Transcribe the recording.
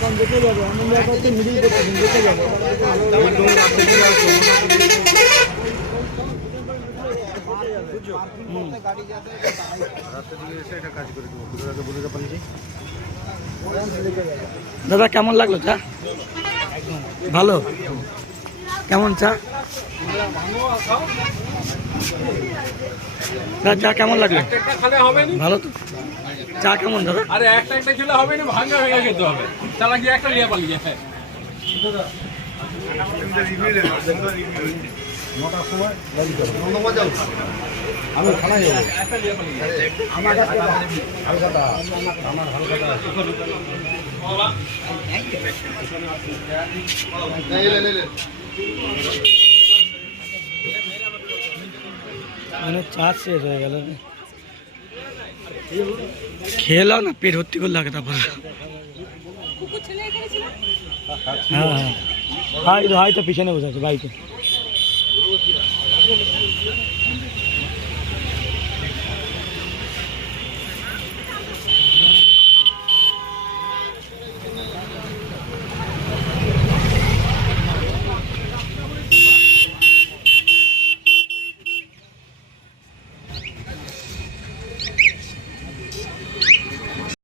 দোকান দেখে যাবে, এমন জায়গা হচ্ছে মিডিল করতে দেখে যাবে। দাদা কেমন লাগলো চা? ভালো। কেমন চা? চা কেমন লাগলো? ভালো তো। চা কেমন দাদা? আরে একটা খেলে হবে না, ভাঙা ভেঙে খেতে হবে। চালা গিয়ে একটা লিয়ে পালিয়ে যায়। আমি খানায় যাবো। আমার হালকাটা মানে চা শেষ হয়ে গেল, খেলাও না, পেট ভর্তি করে লাগে তারপরে। হ্যাঁ হ্যাঁ, হয়তো পিছনে বসে আছে বাইকে।